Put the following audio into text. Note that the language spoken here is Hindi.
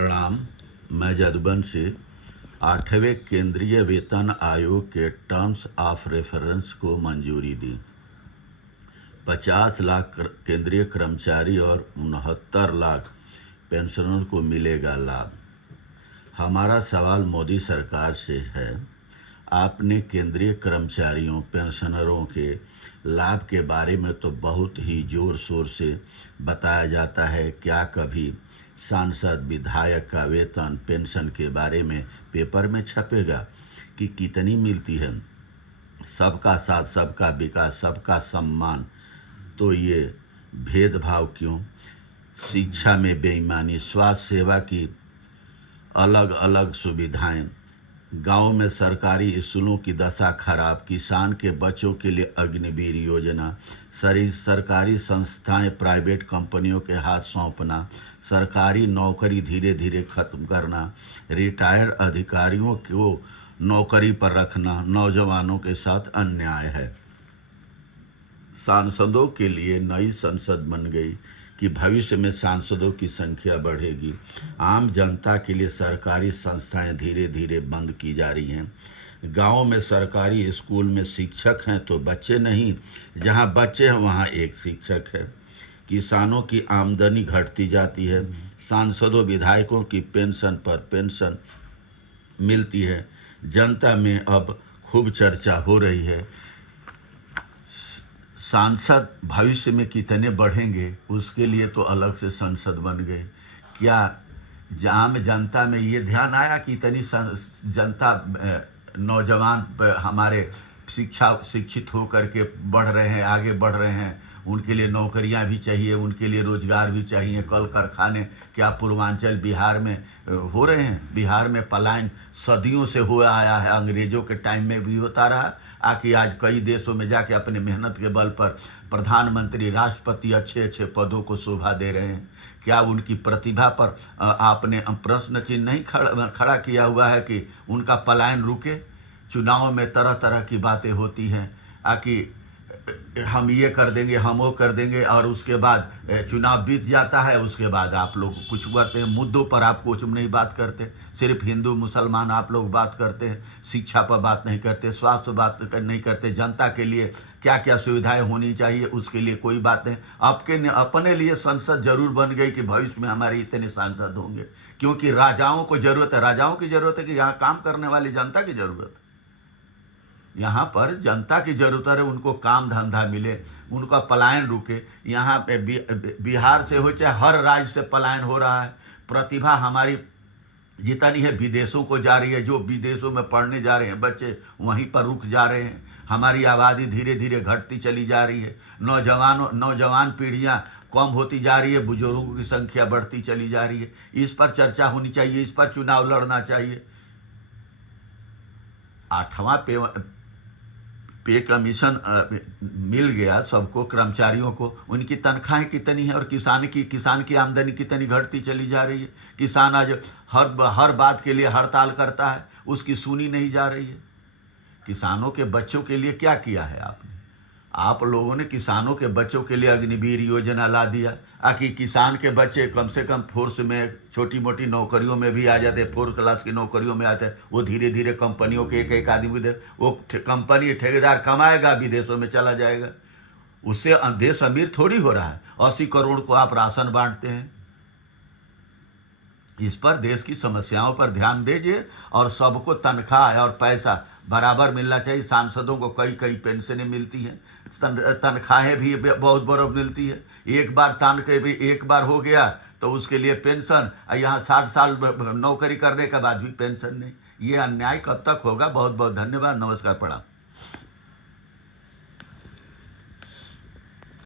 प्रणाम। मैं जदुवंशी 8वें केंद्रीय वेतन आयोग के टर्म्स ऑफ रेफरेंस को मंजूरी दी। 50 लाख केंद्रीय कर्मचारी और 69 लाख पेंशनरों को मिलेगा लाभ। हमारा सवाल मोदी सरकार से है, आपने केंद्रीय कर्मचारियों पेंशनरों के लाभ के बारे में तो बहुत ही जोर शोर से बताया जाता है, क्या कभी सांसद विधायक का वेतन पेंशन के बारे में पेपर में छपेगा कि कितनी मिलती है? सबका साथ, सबका विकास, सबका सम्मान, तो ये भेदभाव क्यों? शिक्षा में बेईमानी, स्वास्थ्य सेवा की अलग अलग सुविधाएं, गांव में सरकारी स्कूलों की दशा खराब, किसान के बच्चों के लिए अग्निवीर योजना, सरकारी संस्थाएं प्राइवेट कंपनियों के हाथ सौंपना, सरकारी नौकरी धीरे धीरे खत्म करना, रिटायर्ड अधिकारियों को नौकरी पर रखना नौजवानों के साथ अन्याय है। सांसदों के लिए नई संसद बन गई कि भविष्य में सांसदों की संख्या बढ़ेगी। आम जनता के लिए सरकारी संस्थाएं धीरे धीरे बंद की जा रही हैं। गांव में सरकारी स्कूल में शिक्षक हैं तो बच्चे नहीं, जहां बच्चे हैं वहां एक शिक्षक है। किसानों की आमदनी घटती जाती है। सांसदों विधायकों की पेंशन पर पेंशन मिलती है। जनता में अब खूब चर्चा हो रही है, सांसद भविष्य में कितने बढ़ेंगे, उसके लिए तो अलग से संसद बन गए। क्या आम जनता में ये ध्यान आया कि इतनी जनता नौजवान हमारे शिक्षित होकर के बढ़ रहे हैं, आगे बढ़ रहे हैं, उनके लिए नौकरियां भी चाहिए, उनके लिए रोजगार भी चाहिए, कल कारखाने क्या पूर्वांचल बिहार में हो रहे हैं। बिहार में पलायन सदियों से हुआ आया है, अंग्रेजों के टाइम में भी होता रहा, आकि आज कई देशों में जाके अपने मेहनत के बल पर प्रधानमंत्री, राष्ट्रपति अच्छे अच्छे पदों को शोभा दे रहे हैं। क्या उनकी प्रतिभा पर आपने प्रश्न चिन्ह नहीं खड़ा किया हुआ है कि उनका पलायन रुके? चुनाव में तरह तरह की बातें होती हैं, आकि हम ये कर देंगे, हम वो कर देंगे, और उसके बाद चुनाव बीत जाता है। उसके बाद आप लोग कुछ करते हैं, मुद्दों पर आप कुछ नहीं बात करते, सिर्फ हिंदू मुसलमान आप लोग बात करते हैं, शिक्षा पर बात नहीं करते, स्वास्थ्य बात नहीं करते, जनता के लिए क्या क्या सुविधाएं होनी चाहिए उसके लिए कोई बात नहीं। आपके अपने लिए संसद जरूर बन गई कि भविष्य में हमारे इतने सांसद होंगे, क्योंकि राजाओं को जरूरत है, राजाओं की जरूरत है कि यहाँ काम करने वाली जनता की जरूरत है। यहाँ पर जनता की जरूरत है, उनको काम धंधा मिले, उनका पलायन रुके। यहाँ पे बिहार से हो चाहे हर राज्य से पलायन हो रहा है। प्रतिभा हमारी जितनी है विदेशों को जा रही है, जो विदेशों में पढ़ने जा रहे हैं बच्चे वहीं पर रुक जा रहे हैं। हमारी आबादी धीरे धीरे घटती चली जा रही है। नौजवान पीढ़ियां कम होती जा रही है, बुजुर्गों की संख्या बढ़ती चली जा रही है। इस पर चर्चा होनी चाहिए, इस पर चुनाव लड़ना चाहिए। 8वां पे कमीशन मिल गया सबको, कर्मचारियों को, उनकी तनख्वाहें कितनी है और किसान की आमदनी कितनी घटती चली जा रही है। किसान आज हर बात के लिए हड़ताल करता है, उसकी सुनी नहीं जा रही है। किसानों के बच्चों के लिए क्या किया है आपने? आप लोगों ने किसानों के बच्चों के लिए अग्निवीर योजना ला दिया, ताकि किसान के बच्चे कम से कम फोर्स में, छोटी मोटी नौकरियों में भी आ जाते, फोर्थ क्लास की नौकरियों में आते। वो धीरे धीरे कंपनियों के एक एक आदमी दे, वो कंपनी ठेकेदार कमाएगा, विदेशों में चला जाएगा। उससे देश अमीर थोड़ी हो रहा है। 80 करोड़ को आप राशन बांटते हैं। इस पर देश की समस्याओं पर ध्यान दीजिए और सबको तनख्वाह और पैसा बराबर मिलना चाहिए। सांसदों को कई पेंशनें मिलती हैं, तनख्वाहें भी बहुत बराबर मिलती है। एक बार एक बार हो गया तो उसके लिए पेंशन, यहाँ 60 साल नौकरी करने के बाद भी पेंशन नहीं। ये अन्याय कब तक होगा? बहुत बहुत धन्यवाद, नमस्कार, प्रणाम।